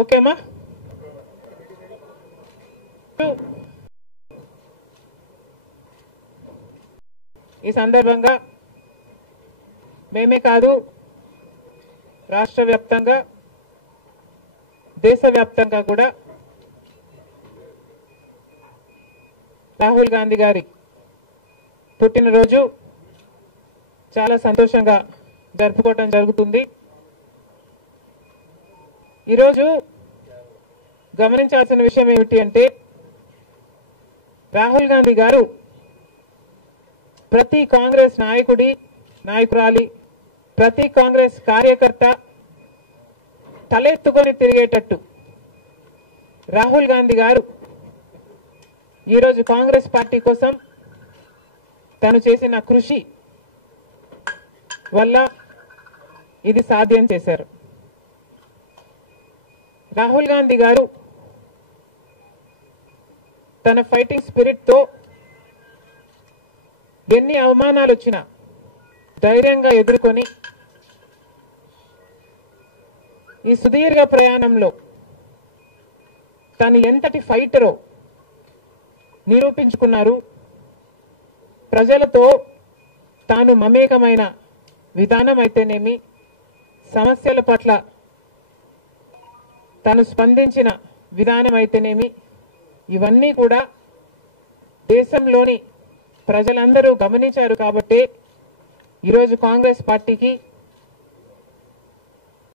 ఓకేమా? ఈ సందర్భంగా మేమే కాదు, రాష్ట్ర వ్యాప్తంగా దేశవ్యాప్తంగా కూడా రాహుల్ గాంధీ గారి పుట్టినరోజు చాలా సంతోషంగా జరుపుకోవటం జరుగుతుంది. ఈరోజు గమనించాల్సిన విషయం ఏమిటి అంటే, రాహుల్ గాంధీ గారు ప్రతి కాంగ్రెస్ నాయకురాలి, ప్రతి కాంగ్రెస్ కార్యకర్త తలెత్తుకొని తిరిగేటట్టు రాహుల్ గాంధీ గారు ఈరోజు కాంగ్రెస్ పార్టీ కోసం తను చేసిన కృషి వల్ల ఇది సాధ్యం చేశారు. రాహుల్ గాంధీ గారు తన ఫైటింగ్ స్పిరిట్ తో ఎన్ని అవమానాలు వచ్చినా ధైర్యంగా ఎదుర్కొని ఈ సుదీర్ఘ ప్రయాణంలో తను ఎంతటి ఫైటరో నిరూపించుకున్నారు. ప్రజలతో తాను మమేకమైన విధానం అయితేనేమి, సమస్యల పట్ల తాను స్పందించిన విధానం అయితేనేమి, ఇవన్నీ కూడా దేశంలోని ప్రజలందరూ గమనించారు. కాబట్టి ఈరోజు కాంగ్రెస్ పార్టీకి